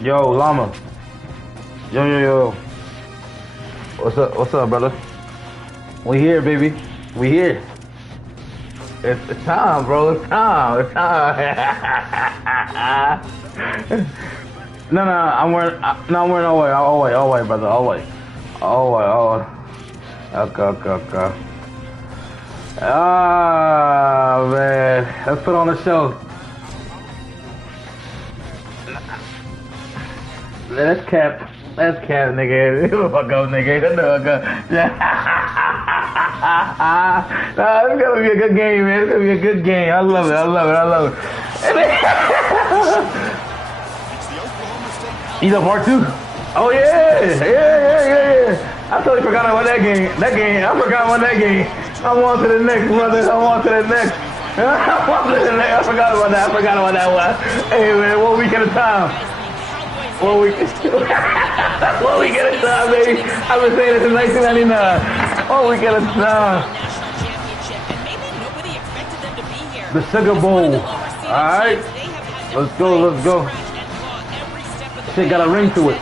Yo, Llama. Yo, yo, yo. What's up? What's up, brother? We here, baby. We here. It's time, bro. It's time. It's time. No, no, I'm wearing. No, I'm wearing all white. All white, brother. All white. All white. All white. Okay, okay, okay. Ah, man. Let's put on the show. That's cap. That's cap, nigga. Fuck up, nigga. Fuck up. Nah, it's gonna be a good game, man. It's gonna be a good game. I love it. I love it. I love it. You know part two? Oh yeah, yeah. I totally forgot I won that game. I forgot I won that game. I'm on to the next, brother. I'm on to the next. I'm on to the next. I forgot about that. One. Hey man, 1 week at a time. 1 week. 1 week at a time, baby. I've been saying this since 1999. 1 week at a time. The Sugar Bowl. All right. Let's go. Let's go. Shit got a ring to it.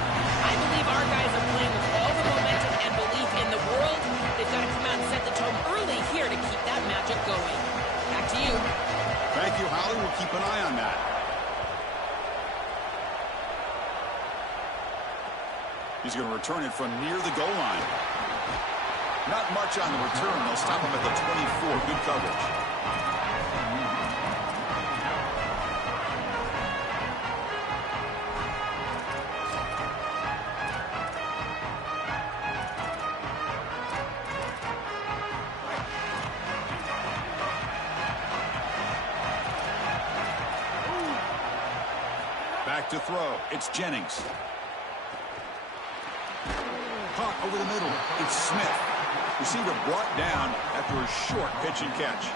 He's going to return it from near the goal line. Not much on the return. They'll stop him at the 24. Good coverage. Back to throw. It's Jennings. Caught over the middle. It's Smith. Receiver brought down after a short pitch and catch.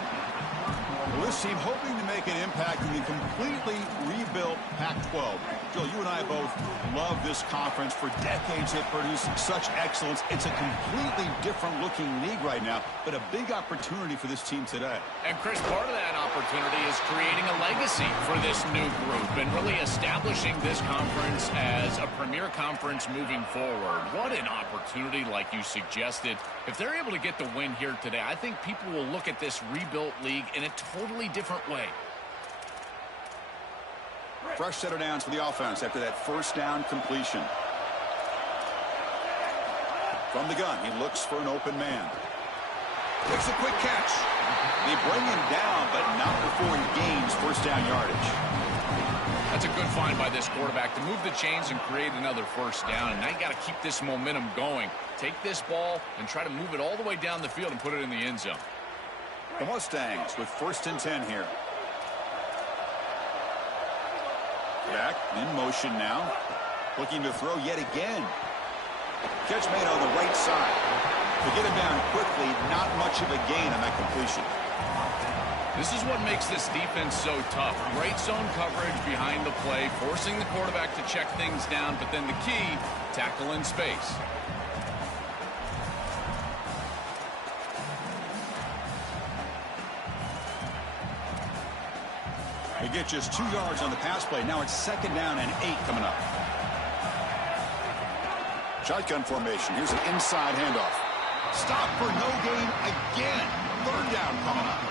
Well, this team hoping to make an impact in the completely rebuilt Pac-12. Joel, you and I both love this conference. For decades it produced such excellence. It's a completely different looking league right now, but a big opportunity for this team today. And Chris, part of that opportunity is creating a legacy for this new group and really establishing this conference as a premier conference moving forward. What an opportunity, like you suggested. If they're able to get the win here today, I think people will look at this rebuilt league in a totally different way. Fresh set of downs for the offense after that first down completion. From the gun, he looks for an open man. Makes a quick catch. They bring him down, but not before he gains first down yardage. That's a good find by this quarterback to move the chains and create another first down. And now you got to keep this momentum going. Take this ball and try to move it all the way down the field and put it in the end zone. The Mustangs with 1st and 10 here. Back in motion now. Looking to throw yet again. Catch made on the right side. To get him down quickly, not much of a gain on that completion. This is what makes this defense so tough. Great zone coverage behind the play, forcing the quarterback to check things down, but then the key, tackle in space. They get just 2 yards on the pass play. Now it's 2nd down and 8 coming up. Shotgun formation. Here's an inside handoff. Stop for no gain again. 3rd down coming up.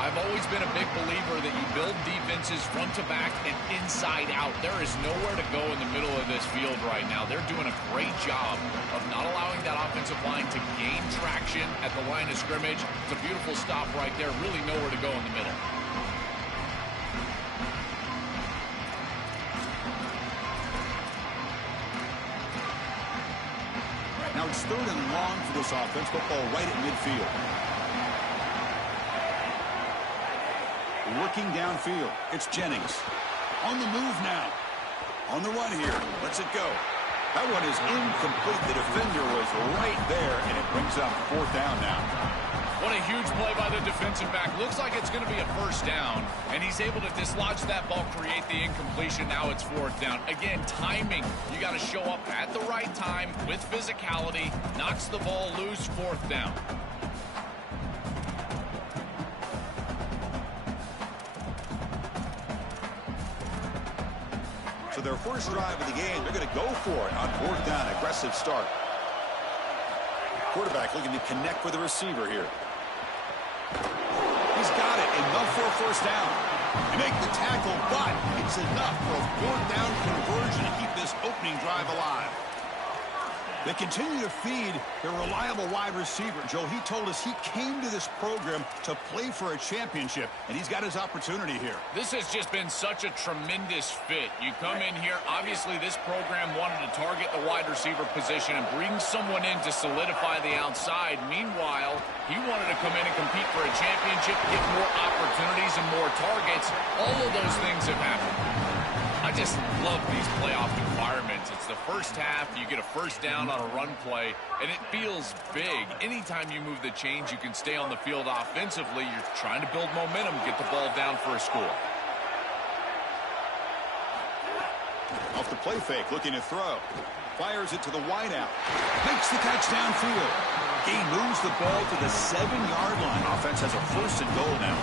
I've always been a big believer that you build defenses front to back and inside out. There is nowhere to go in the middle of this field right now. They're doing a great job of not allowing that offensive line to gain traction at the line of scrimmage. It's a beautiful stop right there. Really nowhere to go in the middle. Now it's 3rd and long for this offense. Football right at midfield. Working downfield. It's Jennings. On the move now. On the run here. Lets it go. That one is incomplete. The defender was right there, and it brings up 4th down now. What a huge play by the defensive back. Looks like it's going to be a first down, and he's able to dislodge that ball, create the incompletion. Now it's 4th down. Again, timing. You got to show up at the right time with physicality. Knocks the ball loose, 4th down. So their first drive of the game, they're going to go for it on fourth down. Aggressive start. Quarterback looking to connect with the receiver here. He's got it. Enough for a first down. They make the tackle, but it's enough for a fourth down conversion to keep this opening drive alive. They continue to feed their reliable wide receiver. Joe, he told us he came to this program to play for a championship, and he's got his opportunity here. This has just been such a tremendous fit. You come in here, obviously this program wanted to target the wide receiver position and bring someone in to solidify the outside. Meanwhile, he wanted to come in and compete for a championship, get more opportunities and more targets. All of those things have happened. I just love these playoff environments. It's the first half, you get a first down on a run play, and it feels big. Anytime you move the chains, you can stay on the field offensively. You're trying to build momentum, get the ball down for a score. Off the play fake, looking to throw. Fires it to the wideout. Makes the catch downfield. He moves the ball to the 7-yard line. Offense has a first and goal now.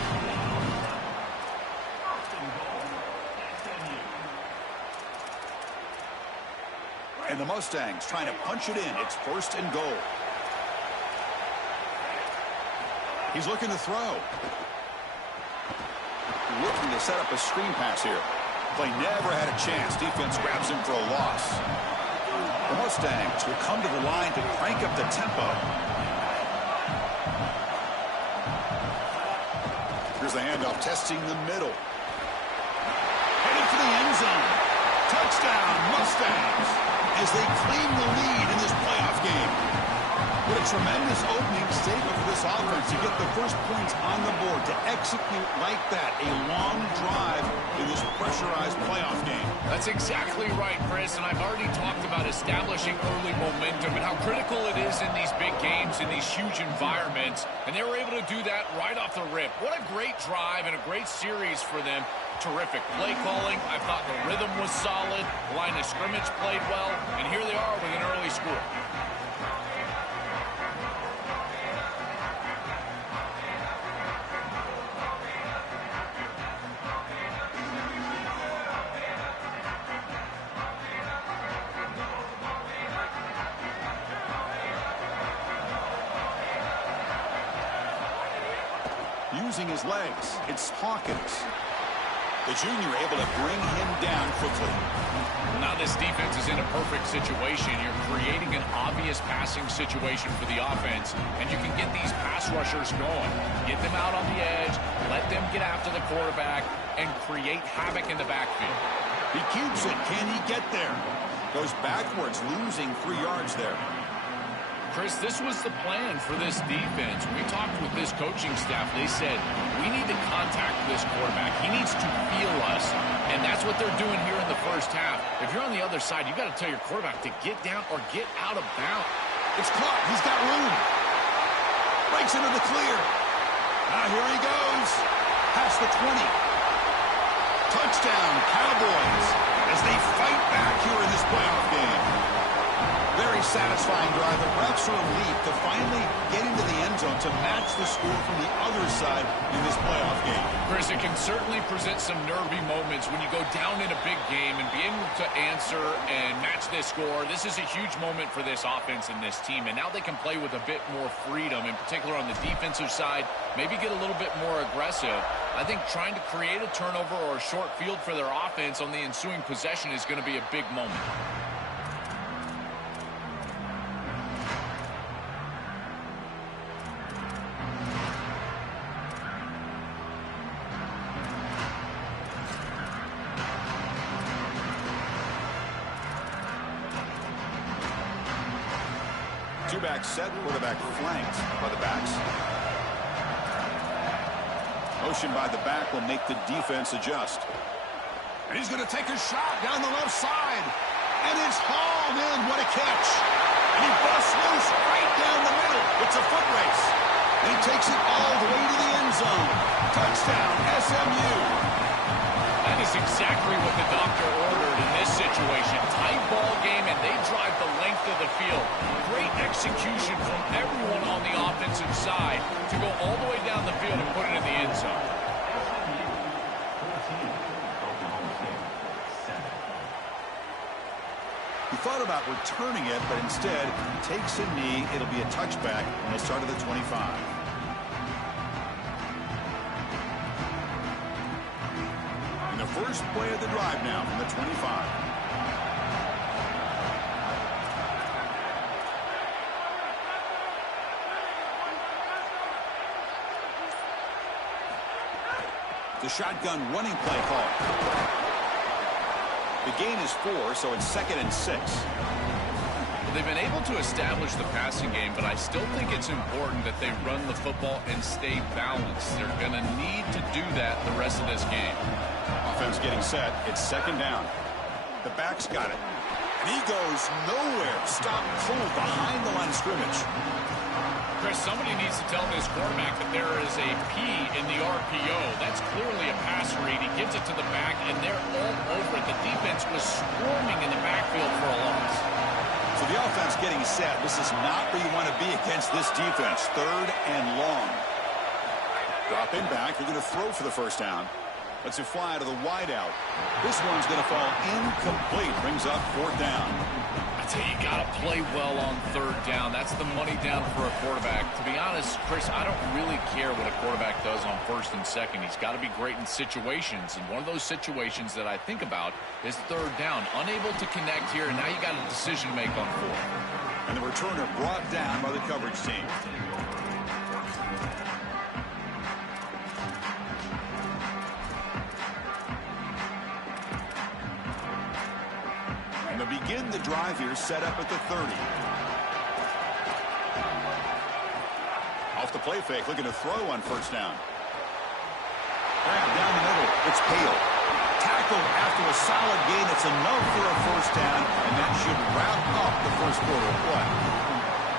And the Mustangs trying to punch it in. It's first and goal. He's looking to throw. Looking to set up a screen pass here. Play never had a chance. Defense grabs him for a loss. The Mustangs will come to the line to crank up the tempo. Here's the handoff, testing the middle. Heading for the end zone. Touchdown, Mustangs, as they claim the lead in this playoff game. What a tremendous opening statement for this offense to get the first points on the board, to execute like that, a long drive in this pressurized playoff game. That's exactly right, Chris, and I've already talked about establishing early momentum and how critical it is in these big games, in these huge environments, and they were able to do that right off the rip. What a great drive and a great series for them. Terrific play calling. I thought the rhythm was solid. The line of scrimmage played well. And here they are with an early score. Using his legs, it's Hawkins. The junior able to bring him down quickly. Now this defense is in a perfect situation. You're creating an obvious passing situation for the offense, and you can get these pass rushers going. Get them out on the edge, let them get after the quarterback, and create havoc in the backfield. He keeps it. Can he get there? Goes backwards, losing 3 yards there. Chris, this was the plan for this defense. When we talked with this coaching staff, they said, we need to contact this quarterback. He needs to feel us, and that's what they're doing here in the first half. If you're on the other side, you got to tell your quarterback to get down or get out of bounds. It's caught. He's got room. Breaks into the clear. Now here he goes. Past the 20. Touchdown, Cowboys, as they fight back here in this playoff game. Very satisfying drive. The refs are elite to finally get into the end zone to match the score from the other side in this playoff game. Chris, it can certainly present some nervy moments when you go down in a big game and be able to answer and match this score. This is a huge moment for this offense and this team, and now they can play with a bit more freedom, in particular on the defensive side, maybe get a little bit more aggressive. I think trying to create a turnover or a short field for their offense on the ensuing possession is going to be a big moment. Two-back set, quarterback flanked by the backs. Motion by the back will make the defense adjust. And he's going to take a shot down the left side. And it's hauled in. What a catch. And he busts loose right down the middle. It's a foot race. And he takes it all the way to the end zone. Touchdown, SMU. That is exactly what the doctor ordered in this situation. Tight ball game, and they drive the length of the field. Great execution from everyone on the offensive side to go all the way down the field and put it in the end zone. He thought about returning it, but instead takes a knee. It'll be a touchback when he'll start at the 25. And the first play of the drive now from the 25. The shotgun running play call. The gain is 4, so it's 2nd and 6. Well, they've been able to establish the passing game, but I still think it's important that they run the football and stay balanced. They're going to need to do that the rest of this game. Offense getting set. It's 2nd down. The back's got it. And he goes nowhere. Stop cold behind the line of scrimmage. Chris, somebody needs to tell this quarterback that there is a P in the RPO. That's clearly a pass read. He gives it to the back, and they're all over it. The defense was swarming in the backfield for a loss. So the offense getting set. This is not where you want to be against this defense. 3rd and long. Drop in back. They're going to throw for the first down. Let's it fly to the wideout. This one's going to fall incomplete. Brings up 4th down. I tell you, you got to play well on 3rd down. That's the money down for a quarterback. To be honest, Chris, I don't really care what a quarterback does on 1st and 2nd. He's got to be great in situations. And one of those situations that I think about is 3rd down. Unable to connect here, and now you got a decision to make on 4th. And the returner brought down by the coverage team. Begin the drive here, set up at the 30. Off the play fake, looking to throw on 1st down. Down the middle, it's Hale. Tackled after a solid gain. It's enough for a 1st down, and that should wrap up the 1st quarter of play.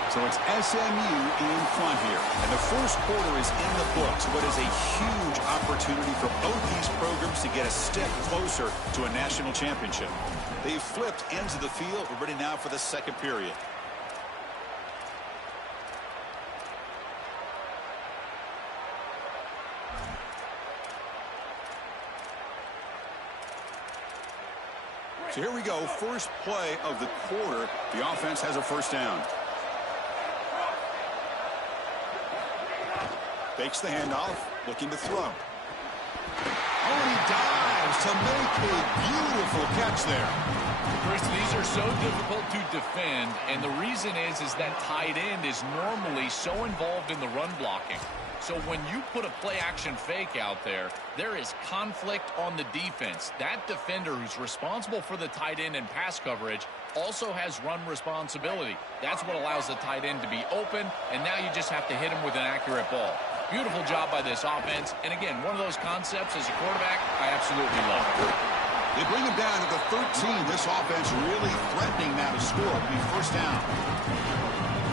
So it's SMU in front here. And the 1st quarter is in the books. What is a huge opportunity for both these programs to get a step closer to a national championship. They've flipped ends of the field. We're ready now for the 2nd period. So here we go. First play of the quarter. The offense has a 1st down. Fakes the handoff. Looking to throw. Oh, and he dives to make a beautiful catch there. Chris, these are so difficult to defend, and the reason is that tight end is normally so involved in the run blocking. So when you put a play-action fake out there, there is conflict on the defense. That defender who's responsible for the tight end and pass coverage also has run responsibility. That's what allows the tight end to be open, and now you just have to hit him with an accurate ball. Beautiful job by this offense. And again, one of those concepts as a quarterback I absolutely love. They bring him down to the 13. This offense really threatening now to score. It'll be 1st down.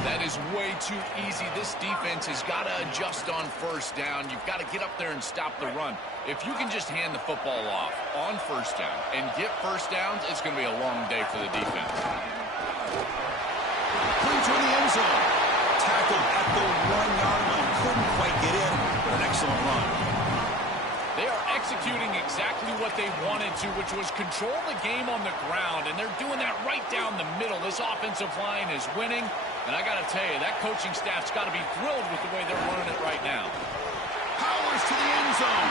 That is way too easy. This defense has got to adjust on 1st down. You've got to get up there and stop the run. If you can just hand the football off on 1st down and get 1st downs, it's going to be a long day for the defense. Clean to the end zone. Tackled at the 1-yard line. Couldn't quite get in, but an excellent run. They are executing exactly what they wanted to, which was control the game on the ground, and they're doing that right down the middle. This offensive line is winning, and I got to tell you, that coaching staff's got to be thrilled with the way they're running it right now. Powers to the end zone.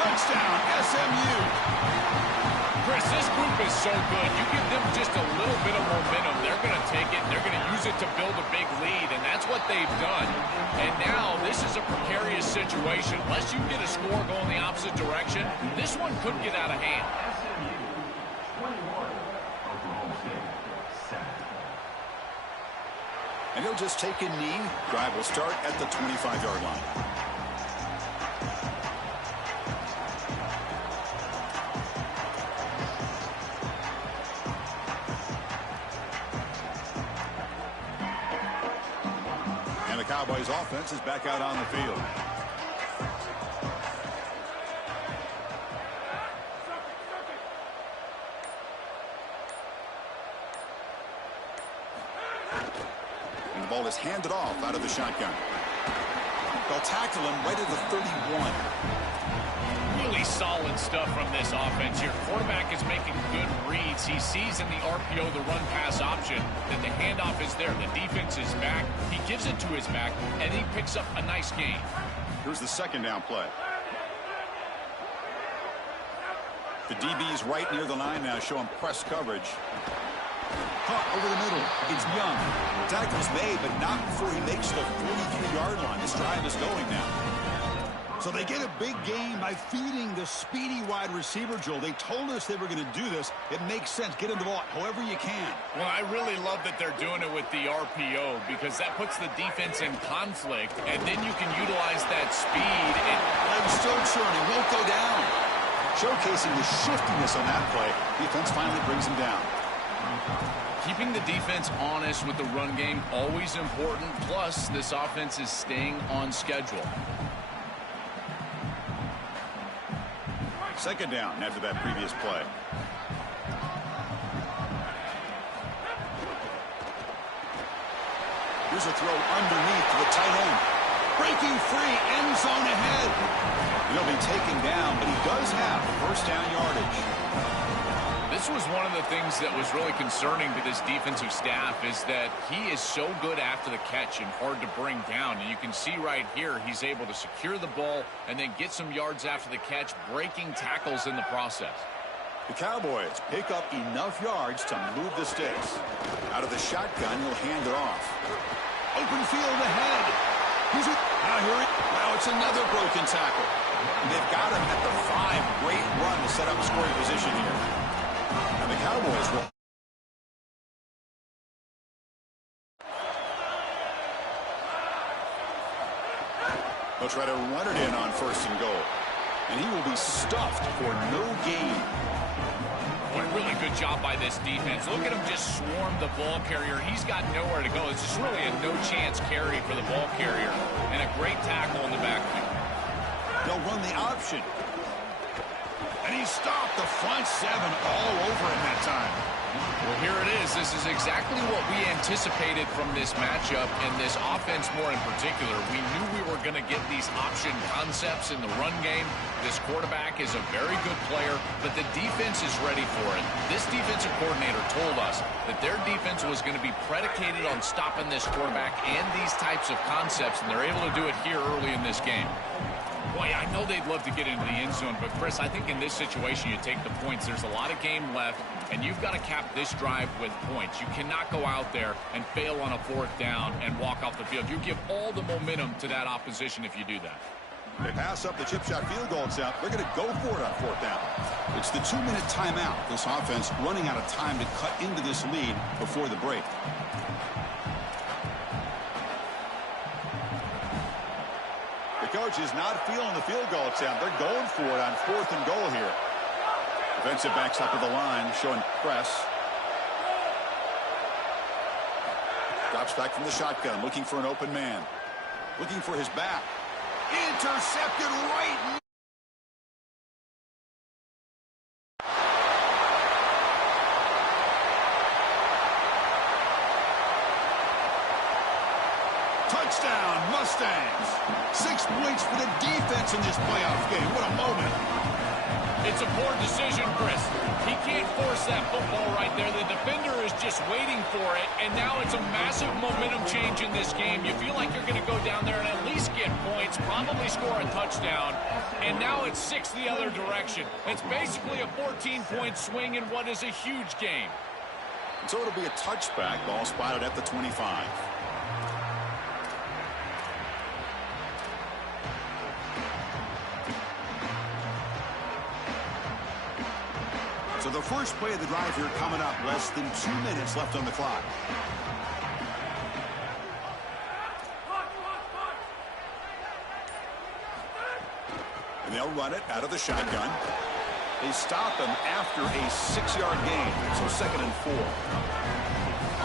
Touchdown, SMU. Chris, this group is so good. You give them just a little bit of momentum, they're going to take it, and they're going to use it to build a big lead, and that's what they've done. And now this is a precarious situation. Unless you get a score going the opposite direction, this one could get out of hand. And he'll just take a knee. Drive will start at the 25-yard line. Cowboys offense is back out on the field. And the ball is handed off out of the shotgun. They'll tackle him right at the 31. Really solid stuff from this offense here. Quarterback is making good reads. He sees in the RPO, the run-pass option, that the handoff is there. The defense is back. He gives it to his back, and he picks up a nice gain. Here's the second down play. The DB's right near the line now, showing press coverage. Caught over the middle. It's Young. Tackle's made, but not before he makes the 43-yard line. This drive is going now. So they get a big gain by feeding the speedy wide receiver, Joel. They told us they were going to do this. It makes sense. Get him the ball however you can. Well, I really love that they're doing it with the RPO because that puts the defense in conflict, and then you can utilize that speed. Legs still churning. Won't go down. Showcasing the shiftiness on that play. Defense finally brings him down. Keeping the defense honest with the run game, always important. Plus, this offense is staying on schedule. Second down after that previous play. Here's a throw underneath to the tight end. Breaking free, end zone ahead. He'll be taken down, but he does have first down yardage. This was one of the things that was really concerning to this defensive staff is that he is so good after the catch and hard to bring down. And you can see right here he's able to secure the ball and then get some yards after the catch, breaking tackles in the process. The Cowboys pick up enough yards to move the sticks. Out of the shotgun, he'll hand it off. Open field ahead. Now it's another broken tackle. They've got him at the 5. Great run to set up scoring position here. And the Cowboys will... They'll try to run it in on first and goal. And he will be stuffed for no gain. What a really good job by this defense. Look at him just swarm the ball carrier. He's got nowhere to go. It's just really a no-chance carry for the ball carrier. And a great tackle in the backfield. They'll run the option. And he stopped the front 7 all over him that time. Well, here it is. This is exactly what we anticipated from this matchup and this offense more in particular. We knew we were going to get these option concepts in the run game. This quarterback is a very good player, but the defense is ready for it. This defensive coordinator told us that their defense was going to be predicated on stopping this quarterback and these types of concepts, and they're able to do it here early in this game. Boy, I know they'd love to get into the end zone, but, Chris, I think in this situation you take the points. There's a lot of game left, and you've got to cap this drive with points. You cannot go out there and fail on a 4th down and walk off the field. You give all the momentum to that opposition if you do that. They pass up the chip shot field goal attempt. They're going to go for it on 4th down. It's the 2-minute timeout. This offense running out of time to cut into this lead before the break. Coach is not feeling the field goal attempt. They're going for it on 4th and goal here. Defensive backs up to the line, showing press. Drops back from the shotgun, looking for an open man. Looking for his back. Intercepted right. Touchdown, Mustangs. 6 points for the defense in this playoff game. What a moment. It's a poor decision, Chris. He can't force that football right there. The defender is just waiting for it, and now it's a massive momentum change in this game. You feel like you're going to go down there and at least get points, probably score a touchdown, and now it's 6 the other direction. It's basically a 14-point swing in what is a huge game. So it'll be a touchback. Ball spotted at the 25. So the first play of the drive here coming up. Less than 2 minutes left on the clock. And they'll run it out of the shotgun. They stop him after a 6-yard gain. So 2nd and 4.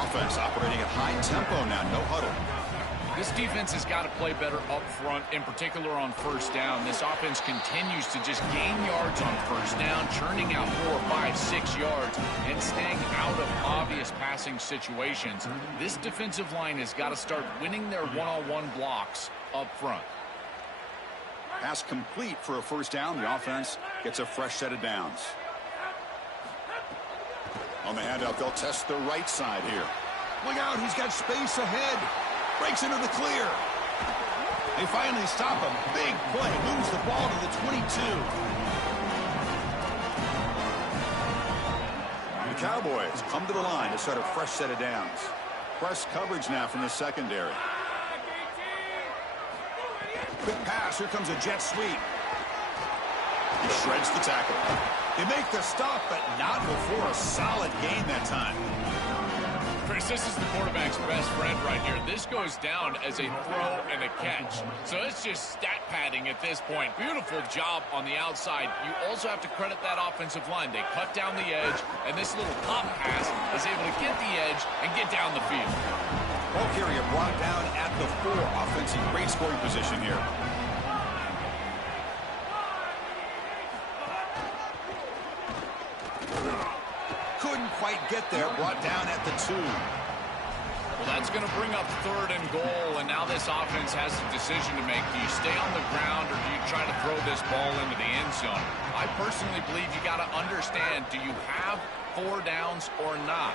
Offense operating at high tempo now. No huddle. This defense has got to play better up front, in particular on 1st down. This offense continues to just gain yards on 1st down, churning out 4, 5, 6 yards, and staying out of obvious passing situations. This defensive line has got to start winning their one-on-one blocks up front. Pass complete for a first down. The offense gets a fresh set of downs. On the handout, they'll test the right side here. Look out, he's got space ahead. Breaks into the clear. They finally stop him. Big play. Moves the ball to the 22. The Cowboys come to the line to start a fresh set of downs. Press coverage now from the secondary. Quick pass. Here comes a jet sweep. He shreds the tackle. They make the stop, but not before a solid gain that time. Chris, this is the quarterback's best friend right here. This goes down as a throw and a catch. So it's just stat padding at this point. Beautiful job on the outside. You also have to credit that offensive line. They cut down the edge, and this little pop pass is able to get the edge and get down the field. Ball carrier brought down at the 4. Offensive great scoring position here. Couldn't quite get there. Brought down at the 2. Well, that's going to bring up 3rd and goal, and now this offense has a decision to make. Do you stay on the ground, or do you try to throw this ball into the end zone? I personally believe you got to understand, do you have 4 downs or not?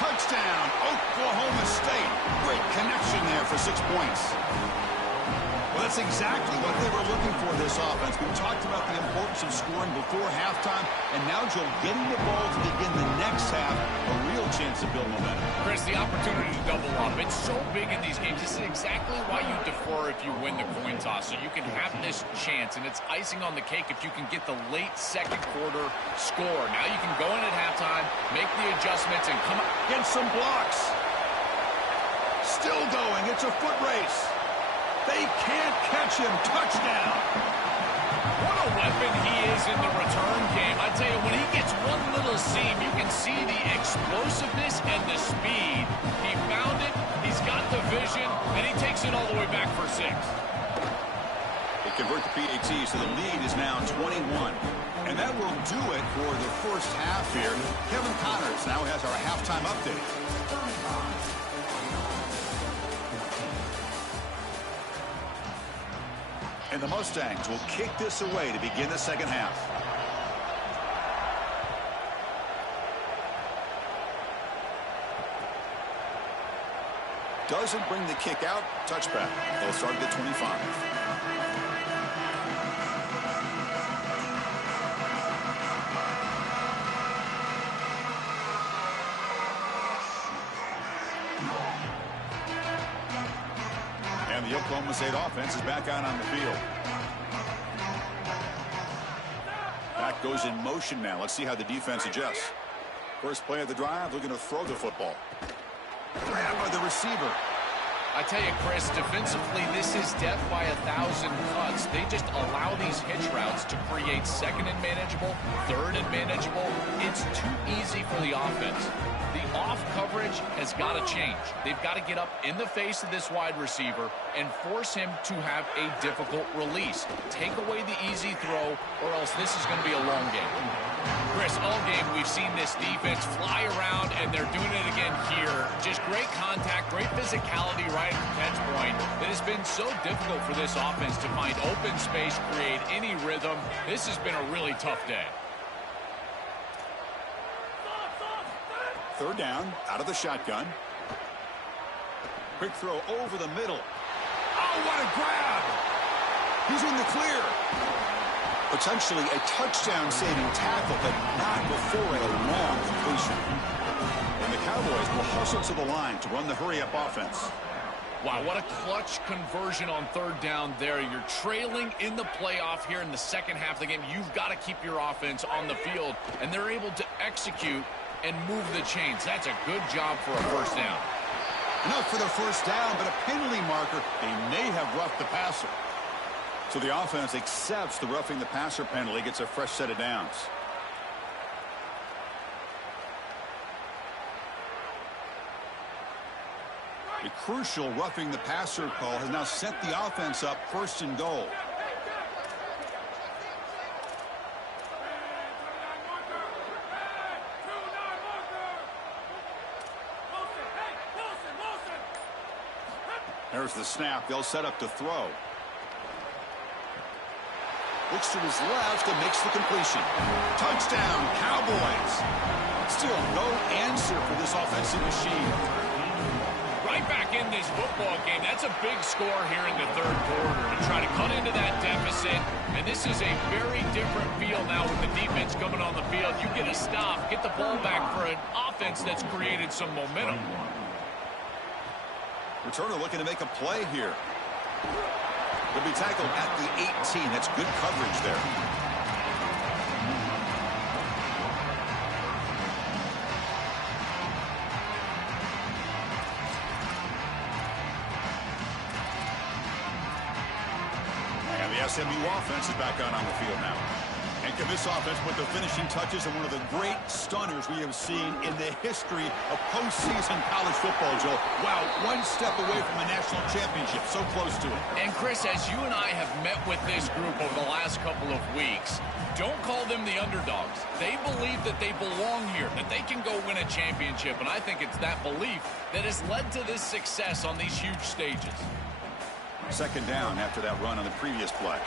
Touchdown, Oklahoma State. Great connection there for 6 points. Well, that's exactly what they were looking for, this offense. We talked about the importance of scoring before halftime, and now, Joe, getting the ball to begin the next half, a real chance to build momentum. Chris, the opportunity to double up, it's so big in these games. This is exactly why you defer if you win the coin toss, so you can have this chance, and it's icing on the cake if you can get the late second quarter score. Now you can go in at halftime, make the adjustments, and come up. Get some blocks. Still going. It's a foot race. They can't catch him. Touchdown. What a weapon he is in the return game. I tell you, when he gets one little seam, you can see the explosiveness and the speed. He found it, he's got the vision, and he takes it all the way back for 6. They convert the PAT, so the lead is now 21. And that will do it for the first half here. Kevin Connors now has our halftime update. And the Mustangs will kick this away to begin the second half. Doesn't bring the kick out. Touchback. They'll start at the 25. And the Oklahoma State offense is back out on the field. That goes in motion now. Let's see how the defense adjusts. First play of the drive, looking to throw the football. Grabbed by the receiver. I tell you, Chris, defensively, this is death by 1,000 cuts. They just allow these hitch routes to create 2nd and manageable, 3rd and manageable. It's too easy for the offense. The off coverage has got to change. They've got to get up in the face of this wide receiver and force him to have a difficult release. Take away the easy throw, or else this is going to be a long game. Chris, all game we've seen this defense fly around, and they're doing it again here. Just great contact, great physicality right at the catch point. It has been so difficult for this offense to find open space, create any rhythm. This has been a really tough day. 3rd down, out of the shotgun. Quick throw over the middle. Oh, what a grab! He's in the clear. Potentially a touchdown-saving tackle, but not before a long completion. And the Cowboys will hustle to the line to run the hurry-up offense. Wow, what a clutch conversion on 3rd down there. You're trailing in the playoff here in the second half of the game. You've got to keep your offense on the field, and they're able to execute and move the chains. That's a good job for a first down. Enough for the first down, but a penalty marker. They may have roughed the passer. So the offense accepts the roughing the passer penalty, gets a fresh set of downs. A crucial roughing the passer call has now sent the offense up 1st and goal. There's the snap. They'll set up to throw. Looks to his left and makes the completion. Touchdown, Cowboys. Still no answer for this offensive machine. Right back in this football game. That's a big score here in the third quarter to try to cut into that deficit. And this is a very different feel now with the defense coming on the field. You get a stop, get the ball back for an offense that's created some momentum. Returner looking to make a play here. He'll be tackled at the 18. That's good coverage there. And the SMU offense is back out on the field now. And can this offense put the finishing touches on one of the great stunners we have seen in the history of postseason college football, Joe? Wow, one step away from a national championship, so close to it. And Chris, as you and I have met with this group over the last couple of weeks, don't call them the underdogs. They believe that they belong here, that they can go win a championship, and I think it's that belief that has led to this success on these huge stages. Second down after that run on the previous play.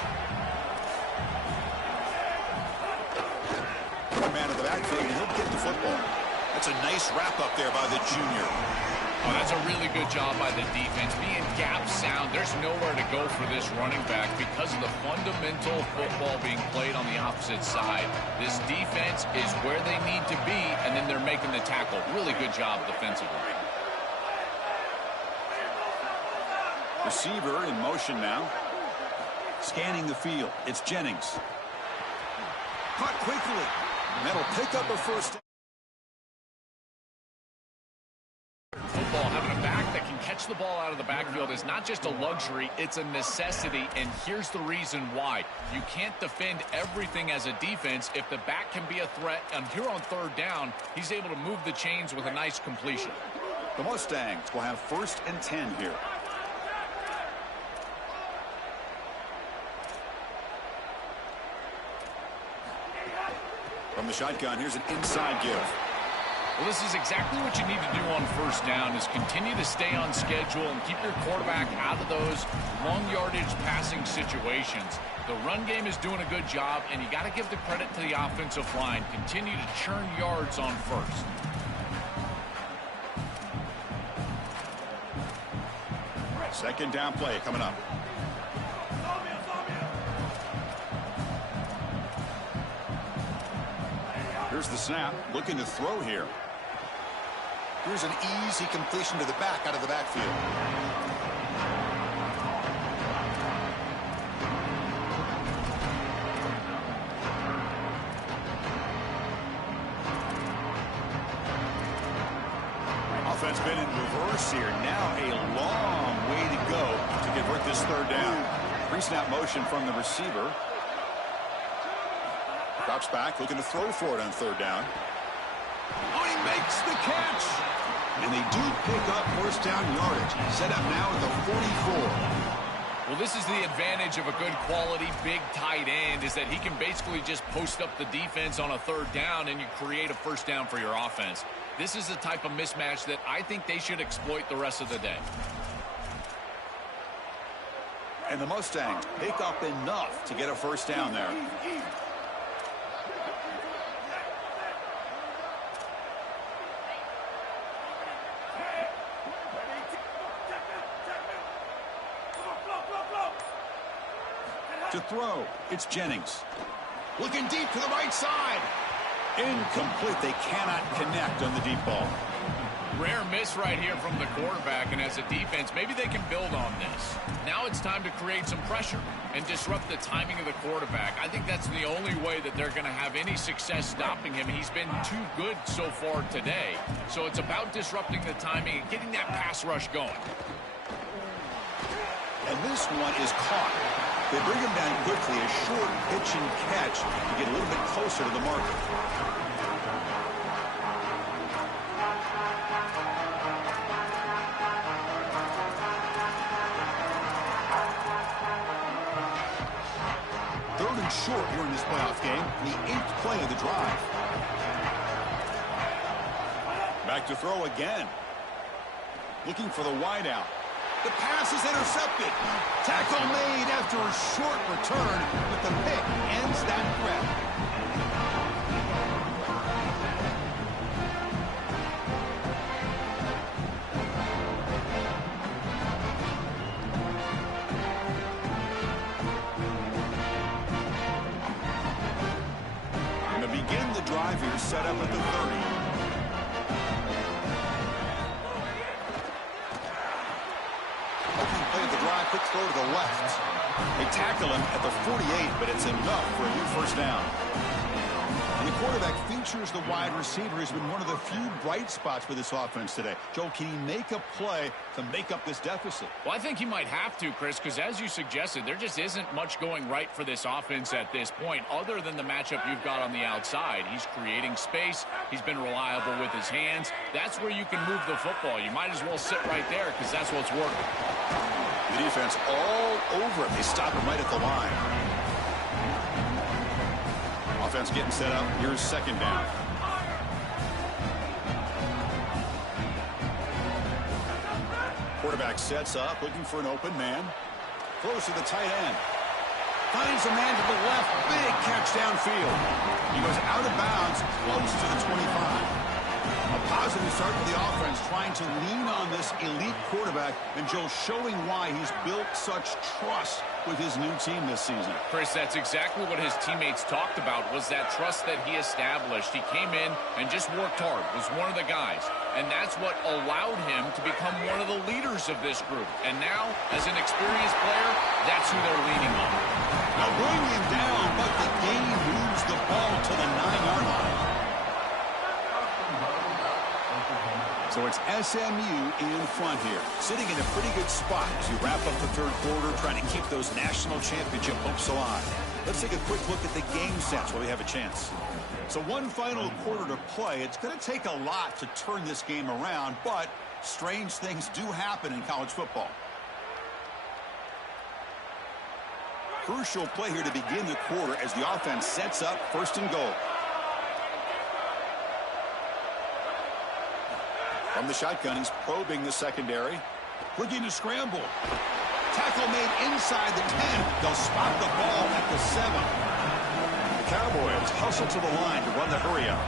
Man of the backfield, and he'll get the football. That's a nice wrap-up there by the junior. Oh, that's a really good job by the defense. Being gap sound, there's nowhere to go for this running back because of the fundamental football being played on the opposite side. This defense is where they need to be, and then they're making the tackle. Really good job defensively. Receiver in motion now. Scanning the field. It's Jennings. Caught quickly. And that'll pick up a first. Football, having a back that can catch the ball out of the backfield is not just a luxury, it's a necessity, and here's the reason why. You can't defend everything as a defense if the back can be a threat, and here on third down, he's able to move the chains with a nice completion. The Mustangs will have 1st and 10 here. From the shotgun, here's an inside give. Well, this is exactly what you need to do on first down is continue to stay on schedule and keep your quarterback out of those long yardage passing situations. The run game is doing a good job, and you got to give the credit to the offensive line. Continue to churn yards on first. Second down play coming up. Here's the snap, looking to throw here. Here's an easy completion to the back out of the backfield. Offense been in reverse here. Now a long way to go to convert this third down. Pre-snap motion from the receiver. Drops back, looking to throw for it on third down. Oh, he makes the catch! And they do pick up first down yardage. Set up now at the 44. Well, this is the advantage of a good quality big tight end is that he can basically just post up the defense on a third down and you create a first down for your offense. This is the type of mismatch that I think they should exploit the rest of the day. And the Mustangs pick up enough to get a first down there. To throw, it's Jennings. Looking deep to the right side. Incomplete. They cannot connect on the deep ball. Rare miss right here from the quarterback, and as a defense, maybe they can build on this. Now it's time to create some pressure and disrupt the timing of the quarterback. I think that's the only way that they're going to have any success stopping him. He's been too good so far today. So it's about disrupting the timing and getting that pass rush going. And this one is caught. They bring him down quickly, a short pitch and catch to get a little bit closer to the marker. Third and short here in this playoff game, the 8th play of the drive. Back to throw again. Looking for the wideout. The pass is intercepted. Tackle made after a short return, but the pick ends that threat. Begin the drive here, set up at the 30. Looking play the drive, quick throw to the left. They tackle him at the 48, but it's enough for a new first down. And the quarterback features the wide receiver. He's been one of the few bright spots for this offense today. Joe, can he make a play to make up this deficit? Well, I think he might have to, Chris, because as you suggested, there just isn't much going right for this offense at this point other than the matchup you've got on the outside. He's creating space. He's been reliable with his hands. That's where you can move the football. You might as well sit right there because that's what's working. The defense all over it. They stop him right at the line. Offense getting set up. Here's second down. Quarterback sets up, looking for an open man. Throws to the tight end. Finds a man to the left. Big catch downfield. He goes out of bounds, close to the 25. A positive start for the offense, trying to lean on this elite quarterback, and Joe showing why he's built such trust with his new team this season. Chris, that's exactly what his teammates talked about, was that trust that he established. He came in and just worked hard, was one of the guys, and that's what allowed him to become one of the leaders of this group. And now, as an experienced player, that's who they're leaning on. Now bring him down, but the game moves the ball to the 9-yard line. So it's SMU in front here, sitting in a pretty good spot as you wrap up the third quarter, trying to keep those national championship hopes alive. Let's take a quick look at the game stats while we have a chance. So one final quarter to play. It's going to take a lot to turn this game around, but strange things do happen in college football. Crucial play here to begin the quarter as the offense sets up first and goal. From the shotgun, he's probing the secondary. Looking to scramble. Tackle made inside the 10. They'll spot the ball at the 7. The Cowboys hustle to the line to run the hurry up.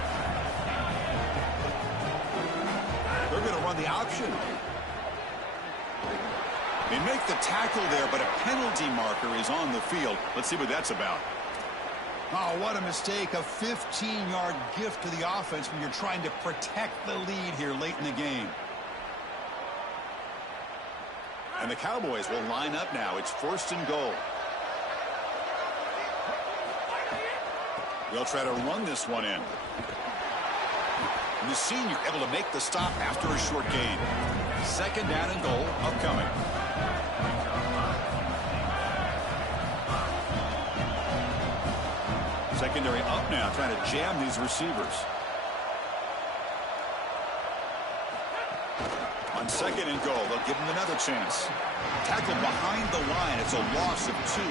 They're going to run the option. They make the tackle there, but a penalty marker is on the field. Let's see what that's about. Oh, what a mistake. A 15-yard gift to the offense when you're trying to protect the lead here late in the game. And the Cowboys will line up now. It's first and goal. They'll try to run this one in. And the senior able to make the stop after a short gain. Second down and goal upcoming. Secondary up now, trying to jam these receivers. On second and goal, they'll give him another chance. Tackle behind the line. It's a loss of 2.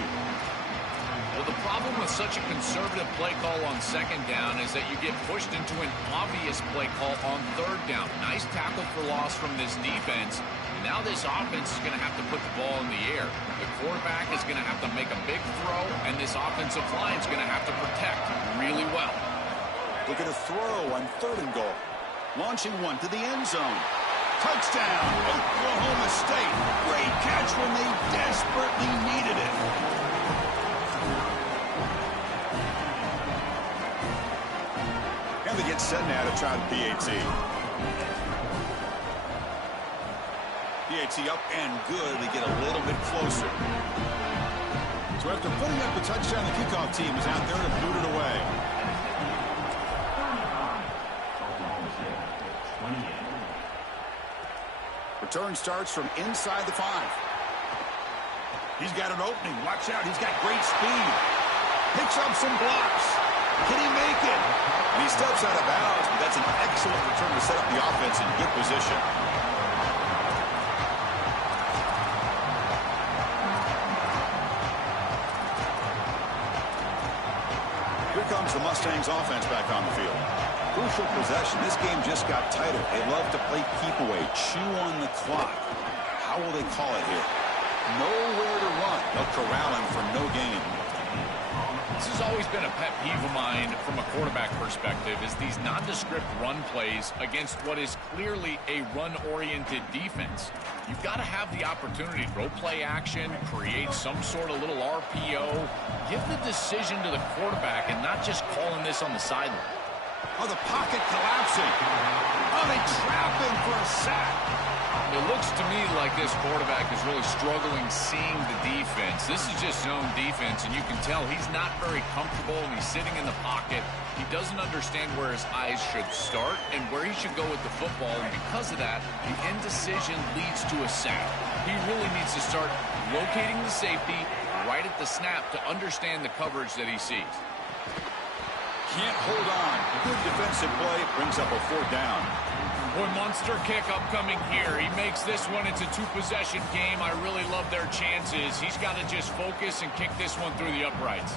Well, the problem with such a conservative play call on second down is that you get pushed into an obvious play call on third down. Nice tackle for loss from this defense. And now this offense is going to have to put the ball in the air. The quarterback is going to have to make a big throw, and this offensive line is going to have to protect really well. Look at a throw on third and goal. Launching one to the end zone. Touchdown, Oklahoma State. Great catch when they desperately needed it. And they get set now to try the PAT. PAT up and good. They get a little bit closer. So after putting up the touchdown, the kickoff team is out there to boot it away. Return starts from inside the 5. He's got an opening. Watch out. He's got great speed. Picks up some blocks. Can he make it? And he steps out of bounds, but that's an excellent return to set up the offense in good position. Here comes the Mustangs offense back on the field. Crucial possession. This game just got tighter. They love to play keep away, chew on the clock. How How will they call it here? Nowhere to run. They'll corral him for no gain. This has always been a pet peeve of mine from a quarterback perspective, is these nondescript run plays against what is clearly a run-oriented defense. You've got to have the opportunity to throw play action, create some sort of little RPO, give the decision to the quarterback and not just calling this on the sideline. Oh, the pocket collapsing. Oh, they trap him for a sack. It looks to me like this quarterback is really struggling seeing the defense. This is just zone defense, and you can tell he's not very comfortable, and he's sitting in the pocket. He doesn't understand where his eyes should start and where he should go with the football, and because of that, the indecision leads to a sack. He really needs to start locating the safety right at the snap to understand the coverage that he sees. Can't hold on. Good defensive play brings up a 4th down. Boy, monster kick upcoming here. He makes this one. It's a 2-possession game. I really love their chances. He's got to just focus and kick this one through the uprights.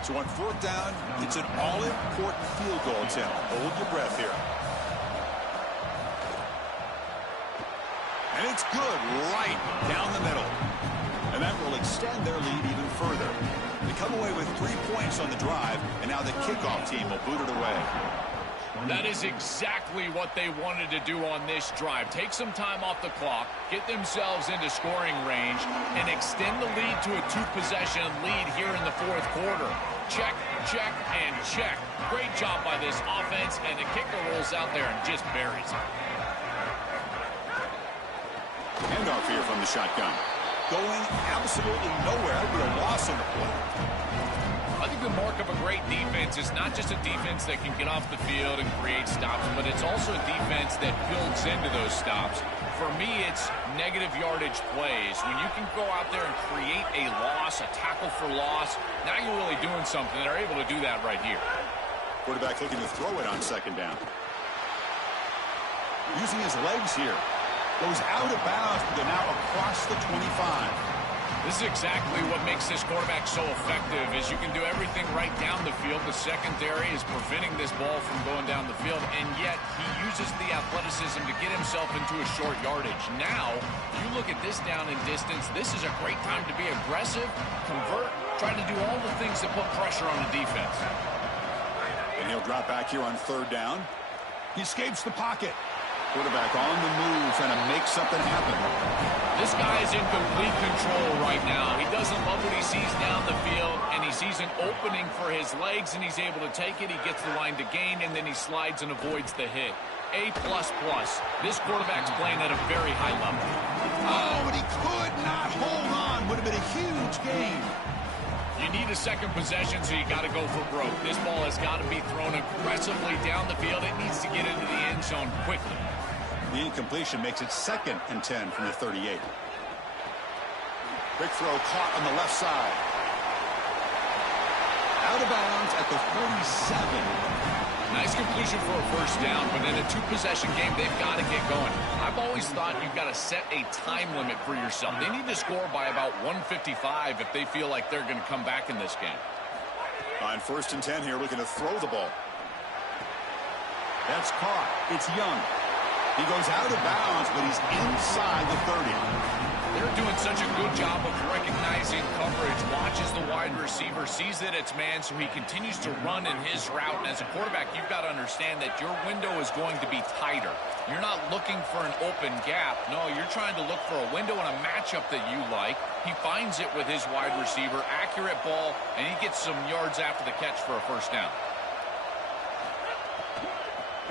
So on 4th down, it's an all-important field goal attempt. Hold your breath here. And it's good right down the middle. And that will extend their lead even further. They come away with 3 points on the drive, and now the kickoff team will boot it away. That is exactly what they wanted to do on this drive. Take some time off the clock, get themselves into scoring range, and extend the lead to a 2-possession lead here in the 4th quarter. Check, check, and check. Great job by this offense, and the kicker rolls out there and just buries it. Handoff here from the shotgun. Going absolutely nowhere with a loss on the play. I think the mark of a great defense is not just a defense that can get off the field and create stops, but it's also a defense that builds into those stops. For me, it's negative yardage plays. When you can go out there and create a loss, a tackle for loss, now you're really doing something. They're able to do that right here. Quarterback looking to throw it on 2nd down. Using his legs here. Goes out of bounds, but they're now across the 25. This is exactly what makes this quarterback so effective, is you can do everything right down the field. The secondary is preventing this ball from going down the field, and yet he uses the athleticism to get himself into a short yardage. Now, you look at this down and distance, this is a great time to be aggressive, convert, try to do all the things that put pressure on the defense. And he'll drop back here on 3rd down. He escapes the pocket. Quarterback on the move, trying to make something happen. This guy is in complete control right now. He doesn't love what he sees down the field, and he sees an opening for his legs, and he's able to take it. He gets the line to gain, and then he slides and avoids the hit. A++. This quarterback's playing at a very high level. Oh, but he could not hold on. Would have been a huge gain. You need a 2nd possession, so you got to go for broke. This ball has got to be thrown aggressively down the field. It needs to get into the end zone quickly. The incompletion makes it 2nd and 10 from the 38. Quick throw caught on the left side. Out of bounds at the 47. Nice completion for a 1st down, but in a 2-possession game, they've got to get going. I've always thought you've got to set a time limit for yourself. They need to score by about 155 if they feel like they're going to come back in this game. On 1st and 10 here, looking to throw the ball. That's caught. It's Young. He goes out of bounds, but he's inside the 30. They're doing such a good job of recognizing coverage, watches the wide receiver, sees that it's man, so he continues to run in his route. And as a quarterback, you've got to understand that your window is going to be tighter. You're not looking for an open gap. No, you're trying to look for a window and a matchup that you like. He finds it with his wide receiver, accurate ball, and he gets some yards after the catch for a 1st down.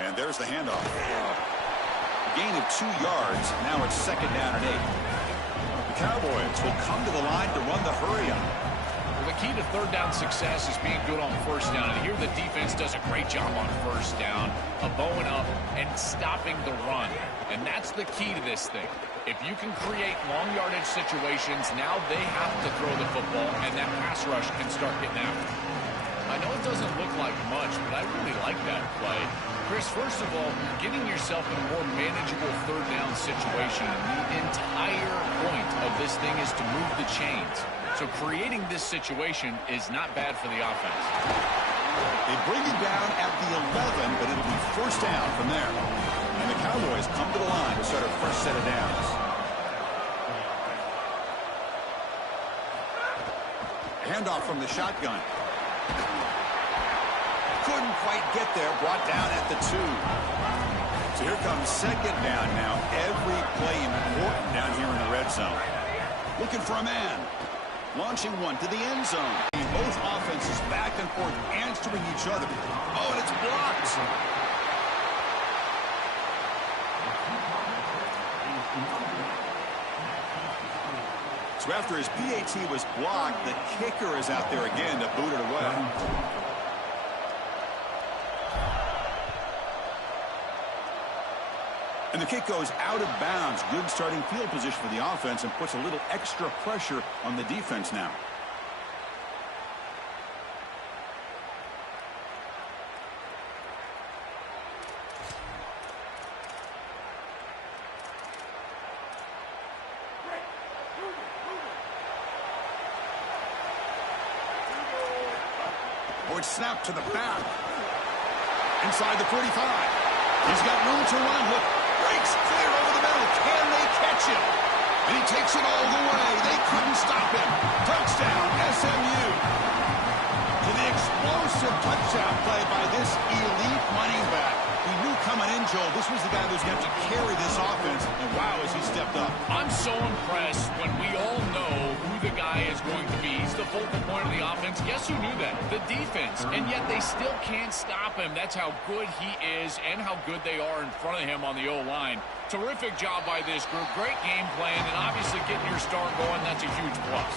And there's the handoff. Gain of 2 yards. Now it's 2nd down and 8. The Cowboys will come to the line to run the hurry-up. Well, the key to 3rd down success is being good on 1st down. And here the defense does a great job on 1st down, of bowing up and stopping the run. And that's the key to this thing. If you can create long yardage situations, now they have to throw the football, and that pass rush can start getting after it. I know it doesn't look like much, but I really like that play. Chris, first of all, getting yourself in a more manageable 3rd down situation. The entire point of this thing is to move the chains. So creating this situation is not bad for the offense. They bring it down at the 11, but it'll be 1st down from there. And the Cowboys come to the line to start a 1st set of downs. Handoff from the shotgun. Couldn't quite get there. Brought down at the 2. So here comes second down now. Every play important down here in the red zone. Looking for a man. Launching one to the end zone. Both offenses back and forth answering each other. Oh, and it's blocked. So after his PAT was blocked, the kicker is out there again to boot it away. And the kick goes out of bounds. Good starting field position for the offense and puts a little extra pressure on the defense now. Snap to the back. Inside the 45. He's got room to run. Look, breaks clear over the middle. Can they catch him? And he takes it all the way. They couldn't stop him. Touchdown, SMU. To the explosive touchdown play by this elite running back. We knew coming in, Joel, this was the guy who was going to have to carry this offense. And wow, has he stepped up. I'm so impressed when we all know who the guy is going to be. He's the focal point of the offense. Guess who knew that? The defense. And yet they still can't stop him. That's how good he is and how good they are in front of him on the O-line. Terrific job by this group. Great game plan, and obviously getting your star going, that's a huge plus.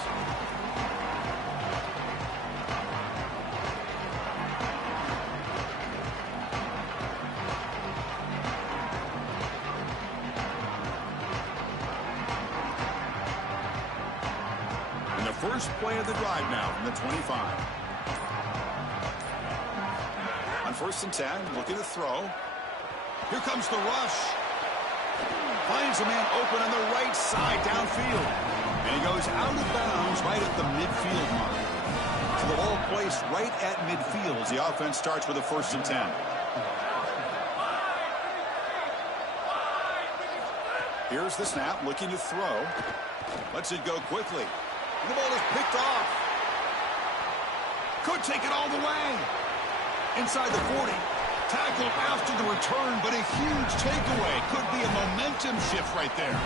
First play of the drive now from the 25. On 1st and 10, looking to throw. Here comes the rush. Finds a man open on the right side downfield. And he goes out of bounds right at the midfield mark. So the ball placed right at midfield as the offense starts with a 1st and 10. Here's the snap, looking to throw. Lets it go quickly. The ball is picked off. Could take it all the way. Inside the 40. Tackle after the return, but a huge takeaway. Could be a momentum shift right there.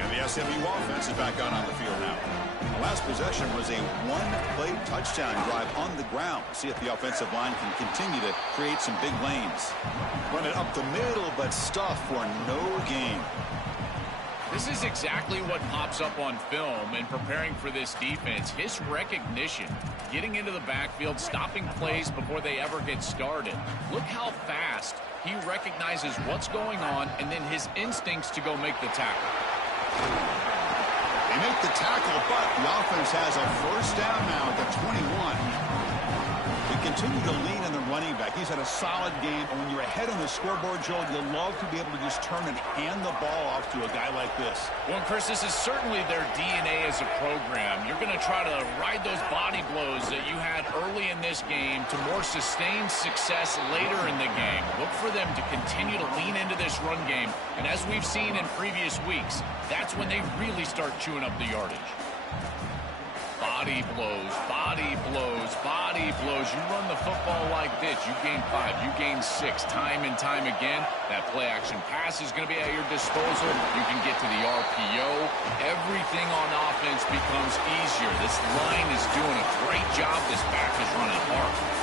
And the SMU offense is back on the field now. The last possession was a one-play touchdown drive on the ground. See if the offensive line can continue to create some big lanes. Run it up the middle, but stuff for no gain. This is exactly what pops up on film in preparing for this defense. His recognition, getting into the backfield, stopping plays before they ever get started. Look how fast he recognizes what's going on and then his instincts to go make the tackle. They make the tackle, but the offense has a 1st down now at the 21. They continue to lean on the running back. He's had a solid game, and when you're ahead on the scoreboard, Joel, you love to be able to just turn and hand the ball off to a guy like this. Well, Chris, this is certainly their DNA as a program. You're going to try to ride those body blows that you had early in this game to more sustained success later in the game. Look for them to continue to lean into this run game, and as we've seen in previous weeks, that's when they really start chewing up the yardage. Body blows, body blows, body blows. You run the football like this, you gain 5, you gain 6, time and time again. That play-action pass is going to be at your disposal. You can get to the RPO. Everything on offense becomes easier. This line is doing a great job. This back is running hard.